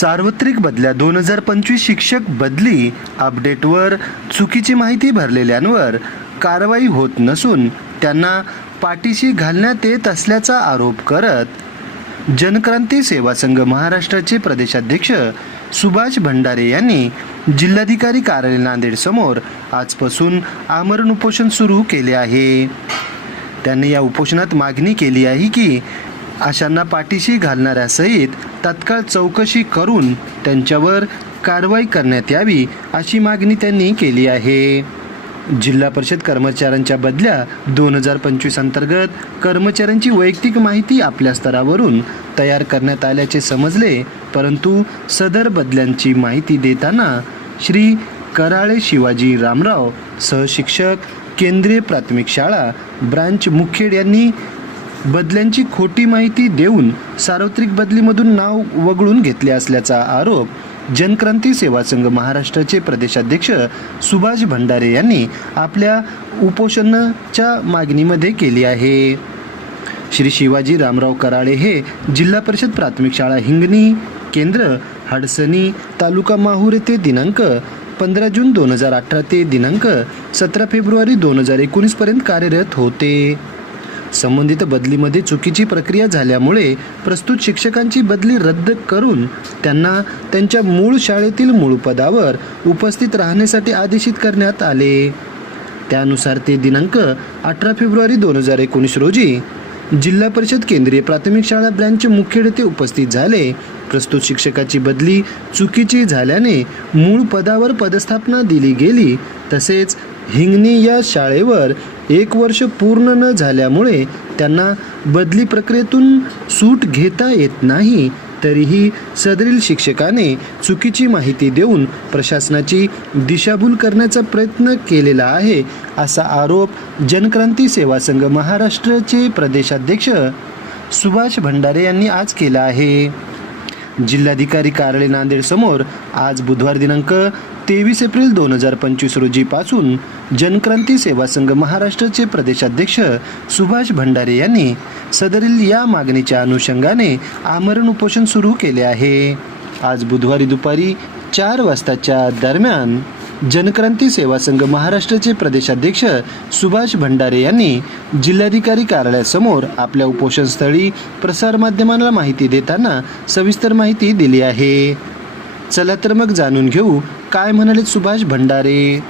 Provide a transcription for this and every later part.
सार्वत्रिक बदल्या दोन हजार पंचवीस शिक्षक बदली अपडेटवर चुकीची माहिती भरलेल्यांवर कारवाई होत नसून त्यांना पाठीशी घालण्यात येत असल्याचा आरोप करत जनक्रांती सेवा संघ महाराष्ट्राचे प्रदेशाध्यक्ष सुभाष भंडारे यांनी जिल्हाधिकारी कार्यालय नांदेड समोर आजपासून आमरण उपोषण सुरू केले आहे. त्यांनी या उपोषणात मागणी केली आहे की अशांना पाठीशी घालणाऱ्यासहित तत्काळ चौकशी करून त्यांच्यावर कारवाई करण्यात यावी अशी मागणी त्यांनी केली आहे. जिल्हा परिषद कर्मचाऱ्यांच्या बदल्या दोन हजार पंचवीस अंतर्गत कर्मचाऱ्यांची वैयक्तिक माहिती आपल्या स्तरावरून तयार करण्यात आल्याचे समजले परंतु सदर बदल्यांची माहिती देताना श्री कराळे शिवाजी रामराव सहशिक्षक केंद्रीय प्राथमिक शाळा ब्रांच मुखेड यांनी बदल्यांची खोटी माहिती देऊन सार्वत्रिक बदलीमधून नाव वगळून घेतले असल्याचा आरोप जनक्रांती सेवा संघ महाराष्ट्राचे प्रदेशाध्यक्ष सुभाष भंडारे यांनी आपल्या उपोषणाच्या मागणीमध्ये केली आहे. श्री शिवाजी रामराव कराळे हे जिल्हा परिषद प्राथमिक शाळा हिंगणी केंद्र हडसणी तालुका माहूर येथे दिनांक पंधरा जून दोन हजार अठरा ते दिनांक सतरा फेब्रुवारी दोन हजार एकोणीसपर्यंत कार्यरत होते. संबंधित बदलीमध्ये चुकीची प्रक्रिया झाल्यामुळे प्रस्तुत शिक्षकांची बदली रद्द करून त्यांना त्यांच्या मूळ शाळेतील मूळ पदावर उपस्थित राहण्यासाठी आदेशित करण्यात आले. त्यानुसार ते दिनांक अठरा फेब्रुवारी दोन हजार एकोणीस रोजी जिल्हा परिषद केंद्रीय प्राथमिक शाळा ब्रँचचे मुख्य नेते उपस्थित झाले. प्रस्तुत शिक्षकाची बदली चुकीची झाल्याने मूळ पदावर पदस्थापना दिली गेली. तसेच हिंगणी या शाळेवर एक वर्ष पूर्ण न झाल्यामुळे त्यांना बदली प्रक्रियेतून सूट घेता येत नाही तरीही सदरील शिक्षकाने चुकीची माहिती देऊन प्रशासनाची दिशाभूल करण्याचा प्रयत्न केलेला आहे असा आरोप जनक्रांती सेवा संघ महाराष्ट्राचे प्रदेशाध्यक्ष सुभाष भंडारे यांनी आज केला आहे. जिल्हाधिकारी कार्यालय नांदेड समोर आज बुधवार दिनांक तेवीस एप्रिल दोन हजार पंचवीस रोजीपासून जनक्रांती सेवा संघ महाराष्ट्राचे प्रदेशाध्यक्ष सुभाष भंडारे यांनी सदरील या मागणीच्या अनुषंगाने आमरण उपोषण सुरू केले आहे. आज बुधवारी दुपारी चार वाजताच्या दरम्यान जनक्रांती सेवा संघ महाराष्ट्राचे प्रदेशाध्यक्ष सुभाष भंडारे यांनी जिल्हाधिकारी कार्यालयासमोर आपल्या उपोषणस्थळी प्रसारमाध्यमांना माहिती देताना सविस्तर माहिती दिली आहे. चला तर मग जाणून घेऊ काय म्हणाले सुभाष भंडारे?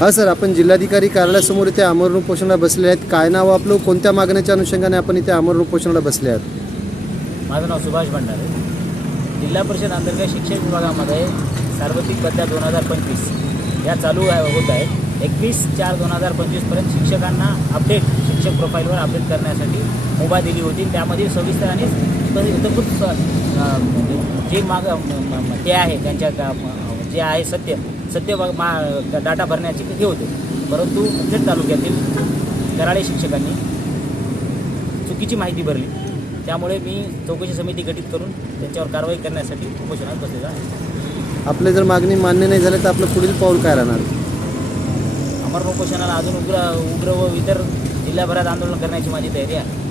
हा सर आपण जिल्हाधिकारी कार्यालयासमोर इथे आमरण उपोषणाला बसले आहेत. काय नाव आपलं? कोणत्या मागण्याच्या अनुषंगाने आपण इथे आमरण उपोषणाला बसले आहात? माझं नाव सुभाष भंडारे. जिल्हा परिषद अंतर्गत शिक्षण विभागामध्ये सार्वत्रिक बदल्या दोन हजार पंचवीस या चालू आहे- होत आहेत. एकवीस चार दोन हजार पंचवीसपर्यंत शिक्षकांना अपडेट शिक्षक प्रोफाईलवर अपडेट करण्यासाठी मुभा दिली होती. त्यामध्ये सविस्तर आणि इतरभूत अं, जे माग हे आहे त्यांच्या जे आहे सत्य सत्य व- मा डाटा भरण्याचे हे होते. परंतु मुखेड तालुक्यातील कराळे शिक्षकांनी चुकीची माहिती भरली. त्यामुळे मी चौकशी समिती गठीत करून त्यांच्यावर कारवाई करण्यासाठी उपोषणात बसलेला आहे. आपले जर मागणी मान्य नाही झाली तर आपलं पुढील पाऊल काय राहणार? अमर उपोषणाला अजून उग्र उग्र व इतर जिल्ह्याभरात आंदोलन करण्याची माझी तयारी आहे.